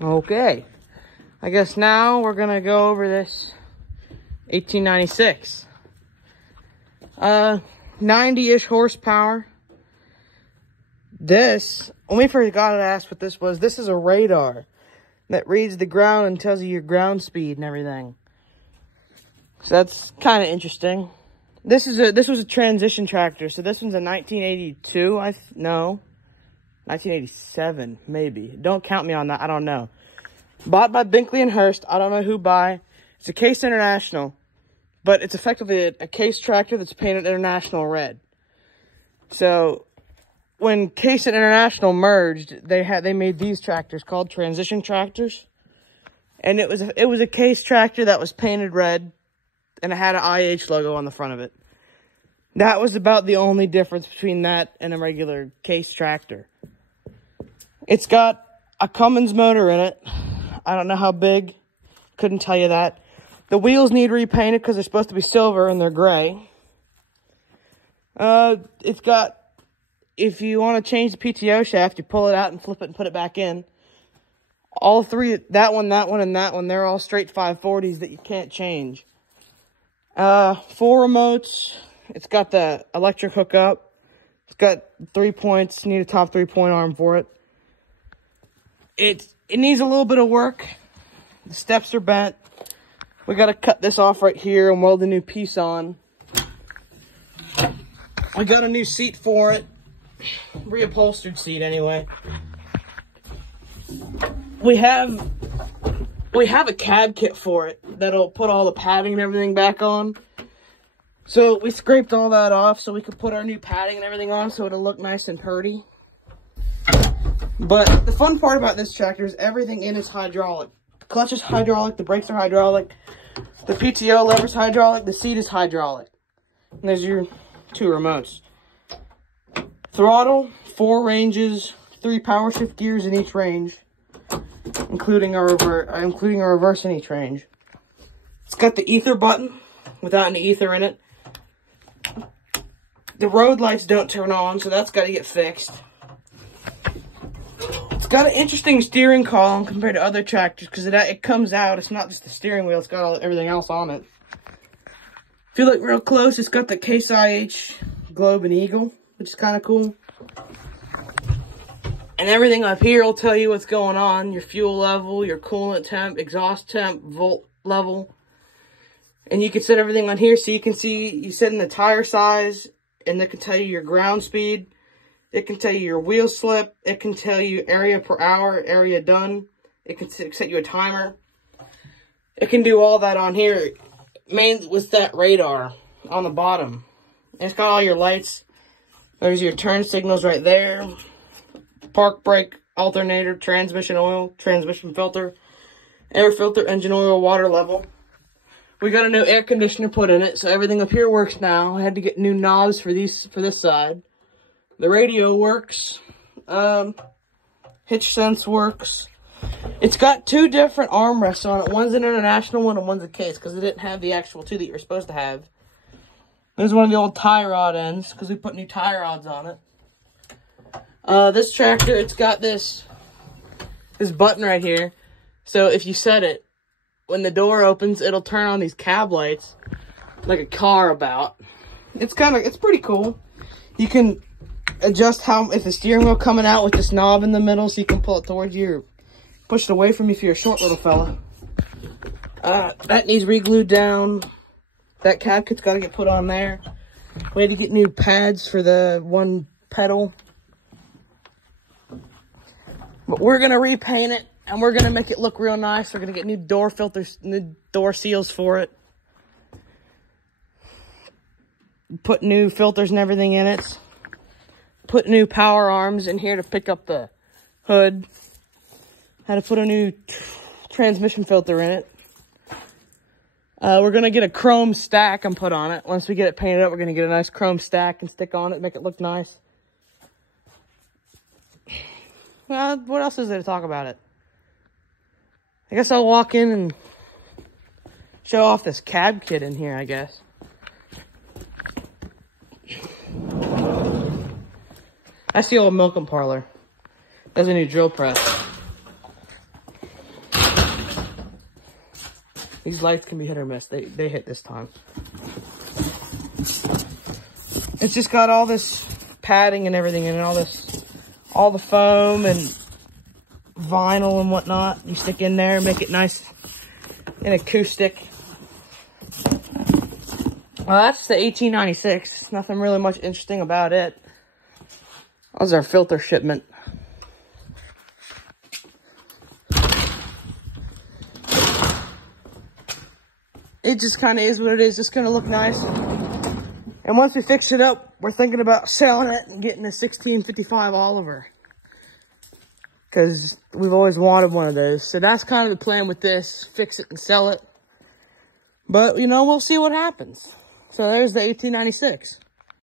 Okay, I guess now we're gonna go over this 1896. 90-ish horsepower. This, when we forgot to ask what this was, this is a radar that reads the ground and tells you your ground speed and everything. So that's kind of interesting. This was a transition tractor. So this one's a 1982, no, 1987, maybe. Don't count me on that, I don't know. Bought by Binkley and Hurst, I don't know who by. It's a Case International, but it's effectively a Case tractor that's painted International red. So when Case and International merged, they made these tractors called transition tractors. And it was a Case tractor that was painted red, and it had an IH logo on the front of it. That was about the only difference between that and a regular Case tractor. It's got a Cummins motor in it. I don't know how big. Couldn't tell you that. The wheels need repainted because they're supposed to be silver and they're gray. It's got, if you want to change the PTO shaft, you pull it out and flip it and put it back in. All three, that one, and that one, they're all straight 540s that you can't change. 4 remotes. It's got the electric hookup. It's got 3 points. You need a top 3-point arm for it. It needs a little bit of work. The steps are bent. We got to cut this off right here and weld a new piece on. I got a new seat for it. Reupholstered seat anyway. We have a cab kit for it that'll put all the padding and everything back on. So we scraped all that off so we could put our new padding and everything on so it'll look nice and purty. But the fun part about this tractor is everything in is hydraulic. The clutch is hydraulic, the brakes are hydraulic, the PTO lever's hydraulic, the seat is hydraulic. And there's your 2 remotes. Throttle, 4 ranges, 3 power shift gears in each range, including a reverse in each range. It's got the ether button without any ether in it. The road lights don't turn on, so that's got to get fixed. It's got an interesting steering column compared to other tractors because it comes out. It's not just the steering wheel. It's got everything else on it. If you look real close, it's got the Case IH globe and eagle, which is kind of cool. And everything up here will tell you what's going on. Your fuel level, your coolant temp, exhaust temp, volt level. And you can set everything on here so you can see, you set in the tire size, and it can tell you your ground speed. It can tell you your wheel slip. It can tell you area per hour, area done. It can set you a timer. It can do all that on here, mainly with that radar on the bottom. And it's got all your lights. There's your turn signals right there. Park brake, alternator, transmission oil, transmission filter, air filter, engine oil, water level. We got a new air conditioner put in it, so everything up here works now. I had to get new knobs for this side. The radio works. Hitch sense works. It's got 2 different armrests on it. One's an International one and one's a Case, because it didn't have the actual 2 that you're supposed to have. There's one of the old tie rod ends, because we put new tie rods on it. This tractor, it's got this button right here. So if you set it, when the door opens, it'll turn on these cab lights like a car about. It's pretty cool. You can adjust if the steering wheel coming out with this knob in the middle, so you can pull it towards you or push it away from you if you're a short little fella. That needs re-glued down. That cab kit's got to get put on there. We had to get new pads for the one pedal. But we're going to repaint it, and we're going to make it look real nice. We're going to get new door filters, new door seals for it. Put new filters and everything in it. Put new power arms in here to pick up the hood. Had to put a new transmission filter in it. We're going to get a chrome stack and put on it. Once we get it painted up, we're going to get a nice chrome stack and stick on it, make it look nice. What else is there to talk about it? I guess I'll walk in and show off this cab kit in here, I guess. That's the old milking parlor. There's a new drill press. These lights can be hit or miss. They hit this time. It's just got all this padding and everything and all the foam and vinyl and whatnot. You stick in there, make it nice and acoustic. Well, that's the 1896. Nothing really much interesting about it. That was our filter shipment. It just kind of is what it is. Just going to look nice. And once we fix it up, we're thinking about selling it and getting a 1655 Oliver. Because we've always wanted one of those. So that's kind of the plan with this. Fix it and sell it. But, you know, we'll see what happens. So there's the 1896.